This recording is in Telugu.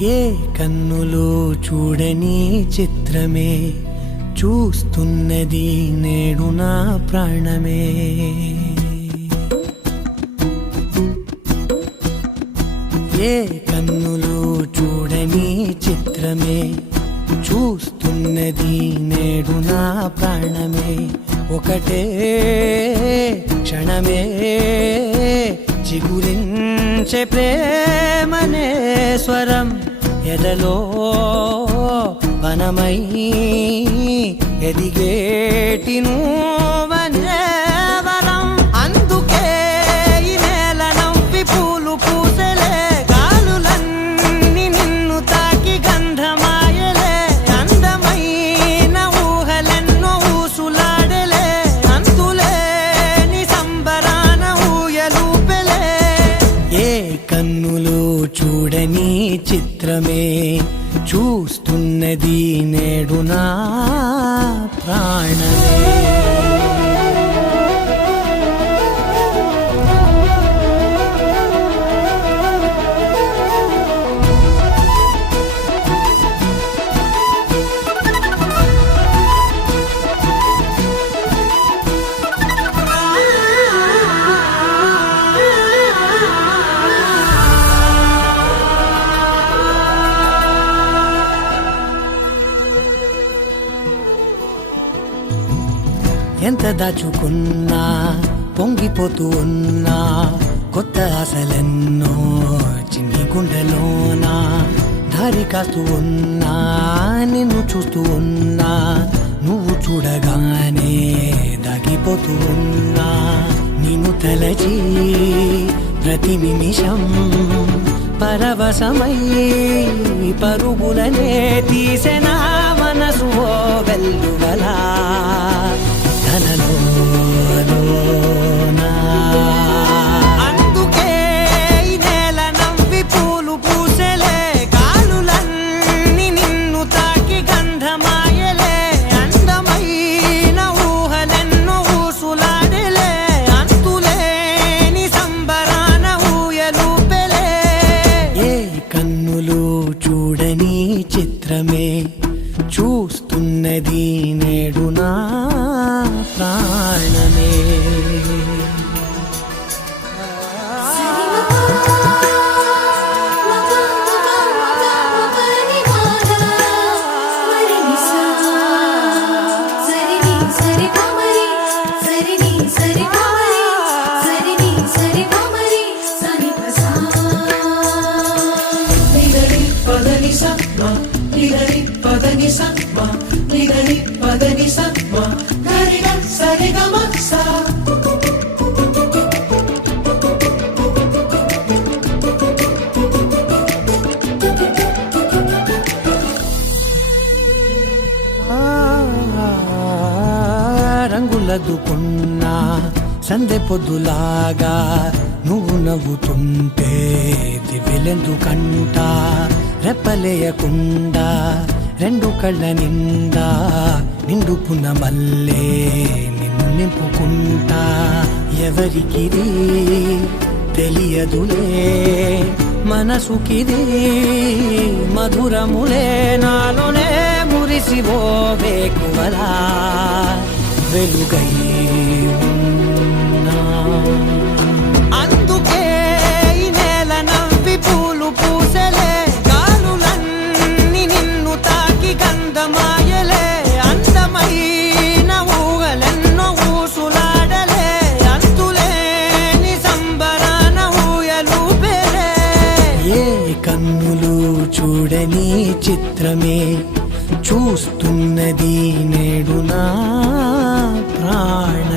ఏ కన్నులు చూడని చిత్రమే చూస్తున్నది నేడు నా ప్రాణమే. ఏ కన్నులు చూడని చిత్రమే చూస్తున్నది నేడు నా ప్రాణమే. ఒకటే క్షణమే చిగురించే ప్రేమనే స్వరం ఎదలో వనమై ఎదిగేటి నువ్వనే వరం. అందుకే ఈ నేల నవ్వి పూలు పూసెలే, గాలులన్నీ నిన్ను తాకి గంధమాయలే. అందమైన ఊహలెన్నో ఊసులాడలే, అంతులేని సంబరాన ఊయలూపెలే. ఏ కన్నులు చూడని చిత్రమే చూస్తున్నది నేడు నా ప్రాణమే. ఎంత దాచుకున్నా పొంగిపోతూ ఉన్నా, కొత్త ఆశలెన్నో చిన్ని గుండెలోనా. దారి కాస్తూ ఉన్నా, నిన్ను చూస్తూ ఉన్నా, నువ్వు చూడగానే దాగిపోతూ ఉన్నా. నిన్ను తలచి ప్రతి నిమిషం పరవశమై పరుగులనే తీసెనా మనసు ఓ వెల్లువలా. అందుకే ఈ నేల నవ్వి పూలు పూసెలే, గాలులన్నీ నిన్ను తాకి గంధమాయలే. అందమైన ఊహలెన్నో ఊసులాడలే, అంతులేని సంబరాన ఊయలూపెలే. ఏ కన్నులు చూడని చిత్రమే చూస్తున్నది నేడు నా ప్రాణమే. రంగులదుకున్నా సందె పొద్దులాగా నువ్వు నవ్వుతుంటే దివ్వెలెందుకంట. రెప్పలేయకుండా రెండు కళ్ళ నిండా నిండుకున్న మల్లే నిన్ను నింపుకుంటా. ఎవరికిది తెలియదులే మనసుకిది మధురములే, నాలోనే మురిసివో వేకువలా వెలుగై ఉన్నా. అందుకే ఈ నేల నవ్వి పూలు పూసెలే, గాలులన్నీ నిన్ను తాకి గంధమాయలే. అందమైన ఊహలెన్నో ఊసులాడలే, అంతులేని సంబరాన ఊయలూపెలే. ఏ కన్నులు చూడని చిత్రమే చూస్తున్నది నేడు నా ప్రాణ.